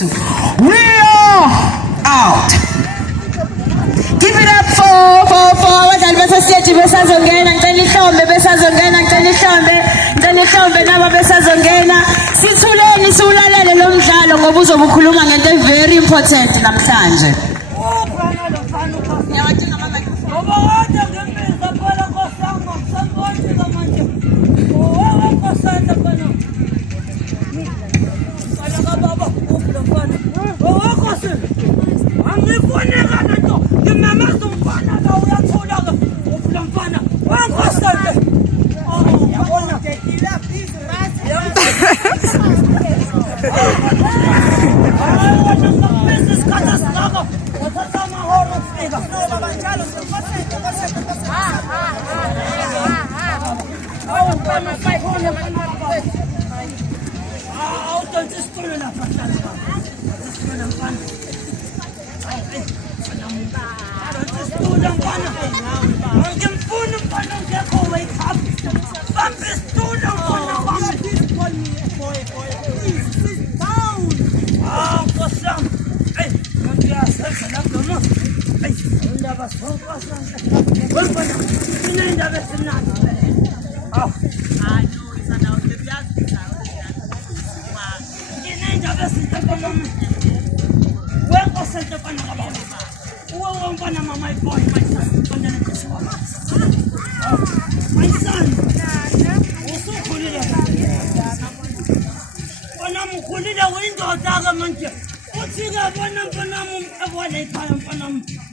We are out. Give it up for abadlali basesiteji besazongena. Ngicela ihlombe besazongena. Ngicela ihlombe nabo besazongena. Sithuleni siwulalele lo mdlalo ngoba uzobe ukhuluma ngento very important namhlanje.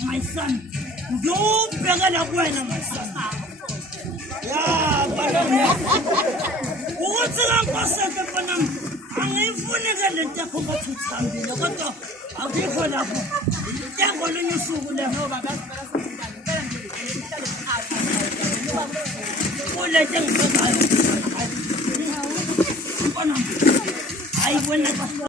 My son, you better not win, my son. Yeah, what's the person for them? I'm in for the Jacoba to stand. I'll be for that. They're going to sue with them over that. I will